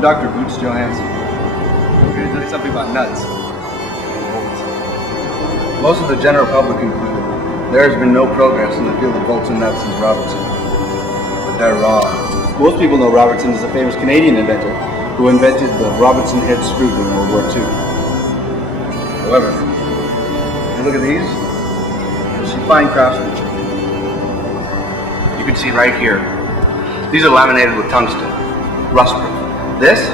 I'm Dr. Boots Johansson. I'm here to tell you something about nuts. Most of the general public conclude there has been no progress in the field of bolts and nuts since Robertson. But they're wrong. Most people know Robertson as a famous Canadian inventor who invented the Robinson head screw during World War II. However, if you look at these, you'll see fine craftsmanship. You can see right here. These are laminated with tungsten, rust-proof. This,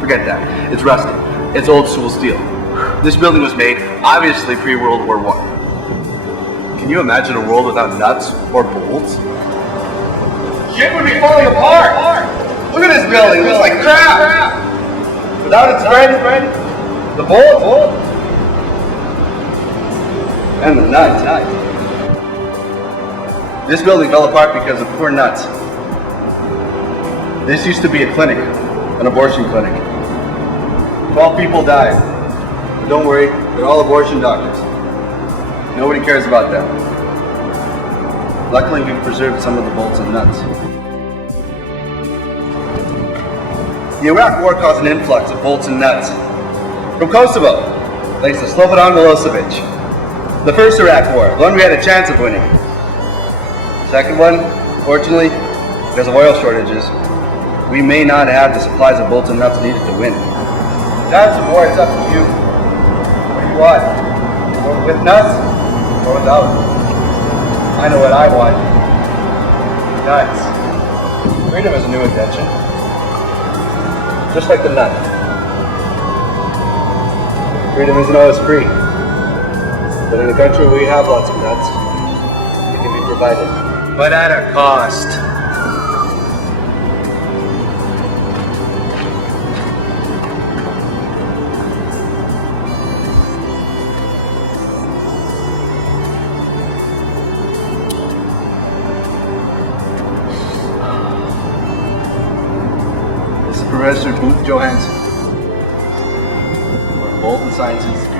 forget that. It's rusty. It's old school steel. This building was made, obviously, pre-World War I. Can you imagine a world without nuts or bolts? Shit would be falling apart! Look at this building, it looks like crap! Without its thread, the bolt, and the nuts. This building fell apart because of poor nuts. This used to be a clinic, an abortion clinic. 12 people died. But don't worry, they're all abortion doctors. Nobody cares about them. Luckily, we've preserved some of the bolts and nuts. The Iraq War caused an influx of bolts and nuts from Kosovo, thanks to Slobodan Milosevic. The first Iraq War, the one we had a chance of winning. Second one, fortunately, because of oil shortages, we may not have the supplies of bolts and nuts needed to win. Times of war, it's up to you. What do you want? With nuts or without? I know what I want. Nuts. Freedom is a new invention. Just like the nut. Freedom isn't always free. But in a country where we have lots of nuts, it can be provided. But at a cost. This is Professor Boots Johansson, for Bolton Sciences.